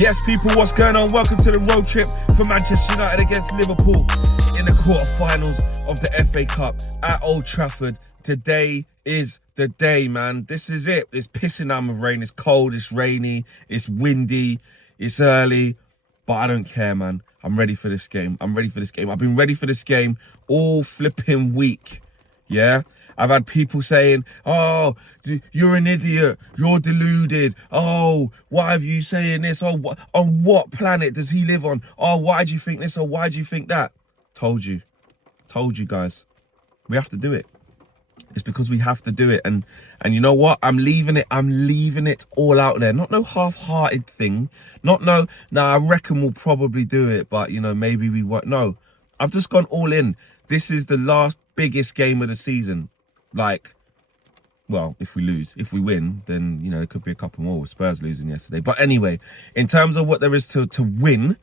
Yes, people, what's going on? Welcome to the road trip for Manchester United against Liverpool in the quarter-finals of the FA Cup at Old Trafford. Today is the day, man. This is it. It's pissing down with rain. It's cold, it's rainy, it's windy, it's early, but I don't care, man. I'm ready for this game. I've been ready for this game all flipping week, yeah? I've had people saying, oh, you're an idiot, you're deluded, oh, why are you saying this, oh, on what planet does he live on, oh, why do you think this, or why do you think that? Told you guys, we have to do it. It's because we have to do it, and you know what, I'm leaving it all out there, not no half-hearted thing, I reckon we'll probably do it, but, you know, maybe we won't, no, I've just gone all in. This is the last biggest game of the season. Like, well, if we lose, if we win, then, you know, it could be a couple more with Spurs losing yesterday. But anyway, in terms of what there is to win,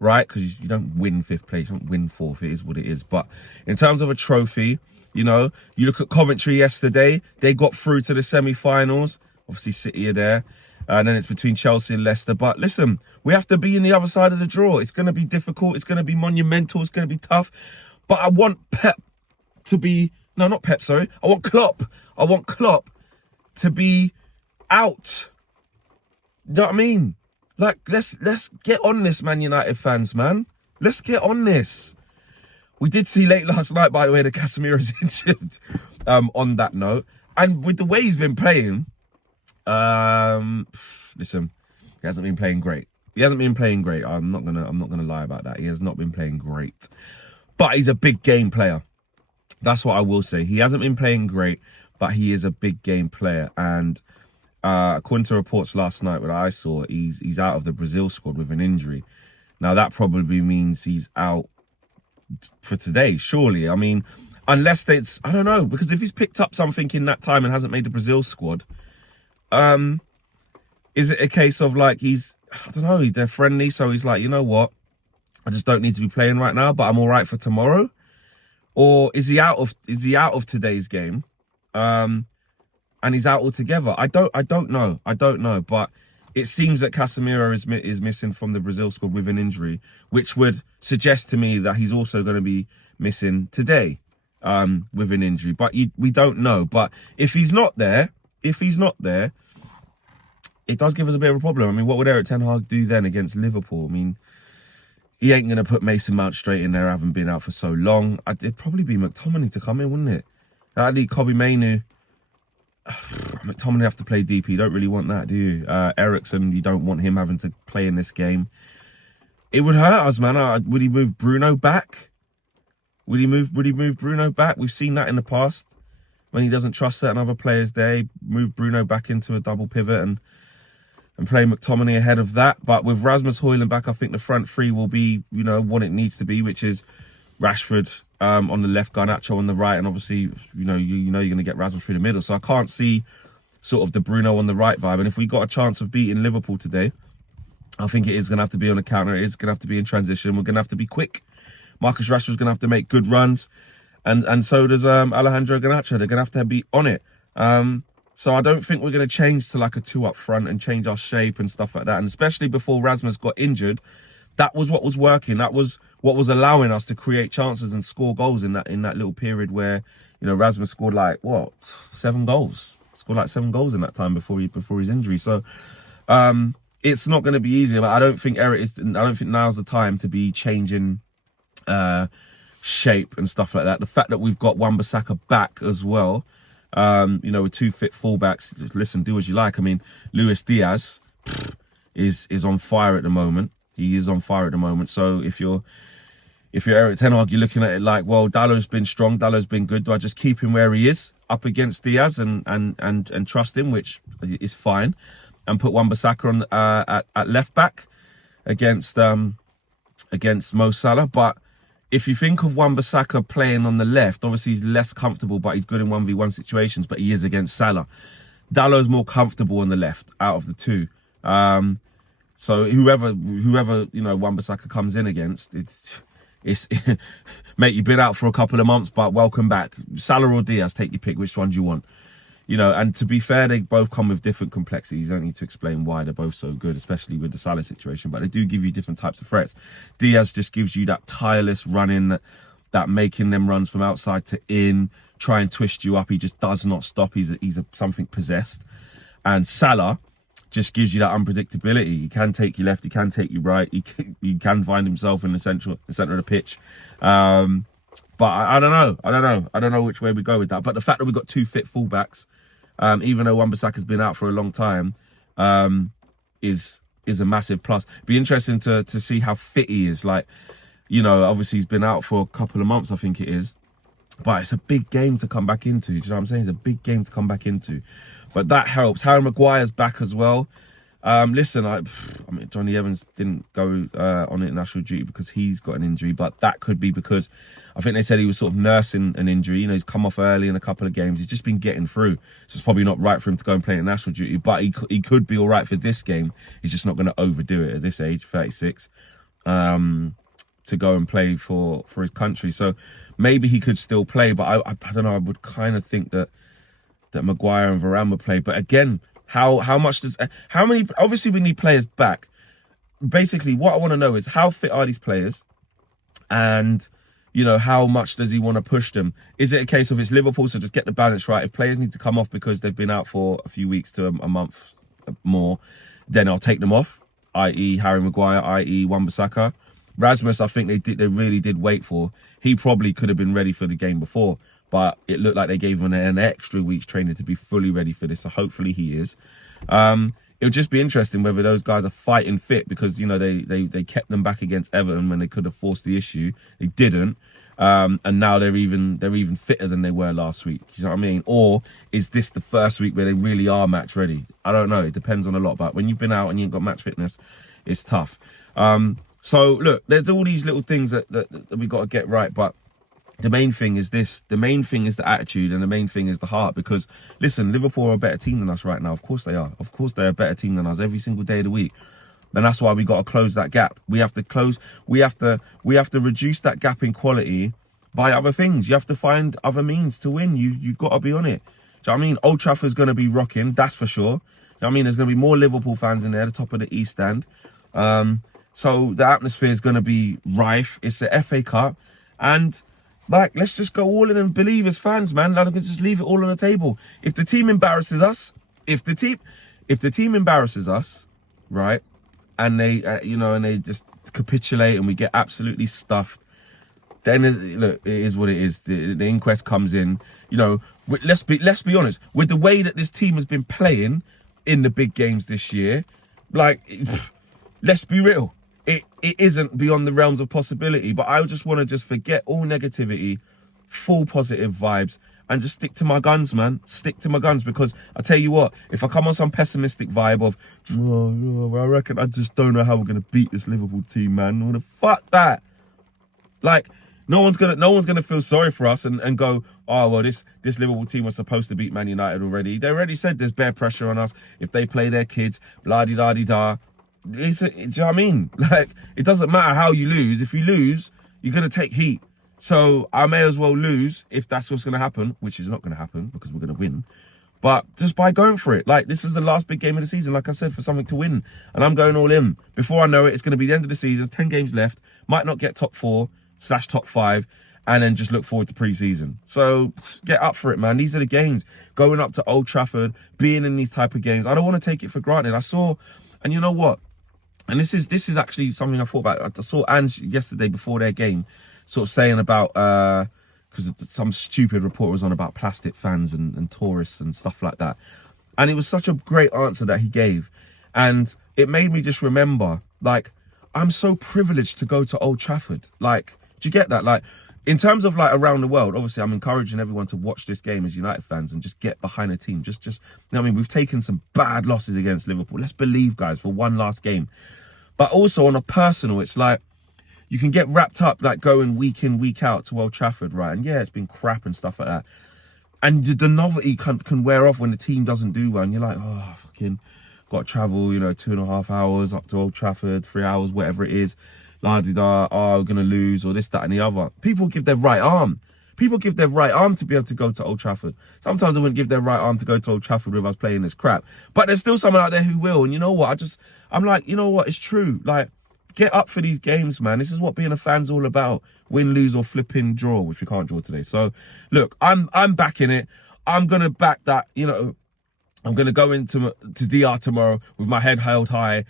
right? Because you don't win fifth place, you don't win fourth. It is what it is. But in terms of a trophy, you know, you look at Coventry yesterday, they got through to the semi-finals. Obviously, City are there. And then it's between Chelsea and Leicester. But listen, we have to be in the other side of the draw. It's going to be difficult. It's going to be monumental. It's going to be tough. But I want Pep to be... No, not Pep, sorry. I want Klopp. I want Klopp to be out. You know what I mean? Like, let's get on this, Man United fans, man. Let's get on this. We did see late last night, by the way, that Casemiro's injured on that note. And with the way he's been playing, listen, he hasn't been playing great. I'm not gonna lie about that. He has not been playing great. But he's a big game player. That's what I will say. He hasn't been playing great, but he is a big game player. And according to reports last night, what I saw, he's out of the Brazil squad with an injury. Now, that probably means he's out for today, surely. I mean, unless it's, I don't know, because if he's picked up something in that time and hasn't made the Brazil squad, is it a case of like I don't know, they're friendly, so he's like, you know what, I just don't need to be playing right now, but I'm all right for tomorrow? Or is he out of today's game, and he's out altogether? I don't know. But it sees that Casemiro is missing from the Brazil squad with an injury, which would suggest to me that he's also going to be missing today, with an injury. But we don't know. But if he's not there, it does give us a bit of a problem. I mean, what would Erik ten Hag do then against Liverpool? I mean, he ain't going to put Mason Mount straight in there, having been out for so long. It'd probably be McTominay to come in, wouldn't it? That'd be Kobbie Mainoo. McTominay have to play DP. You don't really want that, do you? Eriksen, you don't want him having to play in this game. It would hurt us, man. Would he move Bruno back? Would he move Bruno back? We've seen that in the past. When he doesn't trust certain other players there, he move Bruno back into a double pivot and play McTominay ahead of that. But with Rasmus Højlund back, I think the front three will be, you know, what it needs to be, which is Rashford on the left, Garnacho on the right, and obviously, you know you're going to get Rasmus through the middle. So I can't see sort of the Bruno on the right vibe. And if we got a chance of beating Liverpool today, I think it is going to have to be on a counter. It is going to have to be in transition. We're going to have to be quick. Marcus Rashford's going to have to make good runs, and so does Alejandro Garnacho. They're going to have to be on it. So I don't think we're going to change to like a 2 up front and change our shape and stuff like that. And especially before Rasmus got injured, that was what was working. That was what was allowing us to create chances and score goals in that little period where, you know, Rasmus scored like, what, 7 goals? Scored like 7 goals in that time before his injury. So it's not going to be easy. But I don't think now's the time to be changing shape and stuff like that. The fact that we've got Wan-Bissaka back as well, you know, with 2 fit fullbacks, listen, do as you like. I mean, Luis Diaz is on fire at the moment. He is on fire at the moment. So if you're Erik ten Hag, you're looking at it like, well, Dallow's been strong, Dallow's been good. Do I just keep him where he is up against Diaz and trust him, which is fine, and put Wan-Bissaka on at left back against Mo Salah? But if you think of Wan-Bissaka playing on the left, obviously he's less comfortable, but he's good in 1v1 situations, but he is against Salah. Dallow's more comfortable on the left out of the two. So whoever you know Wan-Bissaka comes in against, it's mate, you've been out for a couple of months, but welcome back. Salah or Diaz, take your pick. Which one do you want? You know, and to be fair, they both come with different complexities. You don't need to explain why they're both so good, especially with the Salah situation, but they do give you different types of threats. Diaz just gives you that tireless running, that making them runs from outside to in, try and twist you up. He just does not stop. He's something possessed. And Salah just gives you that unpredictability. He can take you left, he can take you right, he can find himself in the centre of the pitch. But I don't know which way we go with that. But the fact that we've got 2 fit fullbacks, even though Wan-Bissaka's been out for a long time, is a massive plus. Be interesting to see how fit he is. Like, you know, obviously he's been out for a couple of months, I think it is. But it's a big game to come back into. Do you know what I'm saying? It's a big game to come back into. But that helps. Harry Maguire's back as well. Listen, I mean, Johnny Evans didn't go on international duty because he's got an injury, but that could be because I think they said he was sort of nursing an injury. You know, he's come off early in a couple of games. He's just been getting through. So it's probably not right for him to go and play international duty, but he could be all right for this game. He's just not going to overdo it at this age, 36, to go and play for his country. So maybe he could still play, but I don't know. I would kind of think that Maguire and Varane would play. But again, how many, obviously we need players back. Basically, what I want to know is how fit are these players, and, you know, how much does he want to push them? Is it a case of it's Liverpool, so just get the balance right? If players need to come off because they've been out for a few weeks to a month more, then I'll take them off, i.e. Harry Maguire, i.e. Wan-Bissaka. Rasmus, I think they really did wait for. He probably could have been ready for the game before, but it looked like they gave him an extra week's training to be fully ready for this. So hopefully he is. It'll just be interesting whether those guys are fighting fit, because, you know, they kept them back against Everton when they could have forced the issue. They didn't. And now they're even fitter than they were last week. You know what I mean? Or is this the first week where they really are match ready? I don't know. It depends on a lot. But when you've been out and you ain't got match fitness, it's tough. So look, there's all these little things that we got to get right. But the main thing is this. The main thing is the attitude, and the main thing is the heart. Because listen, Liverpool are a better team than us right now. Of course they are. Of course they're a better team than us every single day of the week. And that's why we got to close that gap. We have to reduce that gap in quality by other things. You have to find other means to win. You got to be on it. Do you know what I mean? Old Trafford's going to be rocking, that's for sure. Do you know what I mean? There's going to be more Liverpool fans in there, the top of the East Stand. So the atmosphere is going to be rife. It's the FA Cup. And, like, let's just go all in and believe as fans, man. Like, let's just leave it all on the table. If the team embarrasses us, right, and they, and they just capitulate and we get absolutely stuffed, then look, it is what it is. The inquest comes in. You know, let's be honest. With the way that this team has been playing in the big games this year, like, let's be real. It isn't beyond the realms of possibility. But I just want to forget all negativity, full positive vibes, and just stick to my guns, man. Stick to my guns, because I tell you what, if I come on some pessimistic vibe of, I reckon I just don't know how we're gonna beat this Liverpool team, man. What the fuck that? Like, no one's gonna feel sorry for us and go, oh well, this Liverpool team was supposed to beat Man United already. They already said there's bare pressure on us if they play their kids, blah di da di da. Do you know what I mean? Like, it doesn't matter how you lose. If you lose, you're gonna take heat. So I may as well lose if that's what's gonna happen, which is not gonna happen because we're gonna win. But just by going for it, like, this is the last big game of the season, like I said, for something to win. And I'm going all in. Before I know it, it's going to be the end of the season, 10 games left, might not get top 4/top 5, and then just look forward to pre-season. So get up for it, man. These are the games. Going up to Old Trafford, being in these type of games, I don't want to take it for granted. And you know what? And this is actually something I thought about. I saw Ange yesterday before their game sort of saying about, because some stupid report was on about plastic fans and tourists and stuff like that. And it was such a great answer that he gave. And it made me just remember, like, I'm so privileged to go to Old Trafford. Like, do you get that? Like, in terms of, like, around the world, obviously I'm encouraging everyone to watch this game as United fans and just get behind the team. Just, you know what I mean? We've taken some bad losses against Liverpool. Let's believe, guys, for one last game. But also on a personal, it's like, you can get wrapped up, like, going week in, week out to Old Trafford, right? And yeah, it's been crap and stuff like that. And the novelty can wear off when the team doesn't do well. And you're like, oh, fucking got to travel, 2.5 hours up to Old Trafford, 3 hours, whatever it is. La-di-da, oh, we're going to lose, or this, that, and the other. People give their right arm. People give their right arm to be able to go to Old Trafford. Sometimes they wouldn't give their right arm to go to Old Trafford with us playing this crap. But there's still someone out there who will. And you know what? I'm like, you know what? It's true. Like, get up for these games, man. This is what being a fan's all about. Win, lose, or flipping draw, which we can't draw today. So, look, I'm backing it. I'm going to back that, you know, I'm going to go into DR tomorrow with my head held high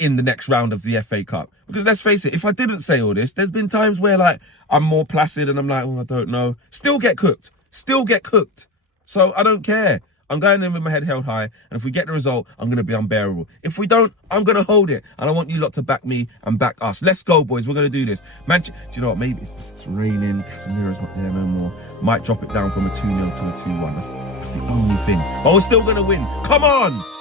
in the next round of the FA Cup. Because let's face it, if I didn't say all this, there's been times where, like, I'm more placid and I'm like, oh, I don't know. Still get cooked. Still get cooked. So I don't care. I'm going in with my head held high, and if we get the result, I'm going to be unbearable. If we don't, I'm going to hold it, and I want you lot to back me and back us. Let's go, boys. We're going to do this. Man, do you know what? Maybe it's raining. Casemiro's not there no more. Might drop it down from a 2-0 to a 2-1. That's the only thing. But we're still going to win. Come on!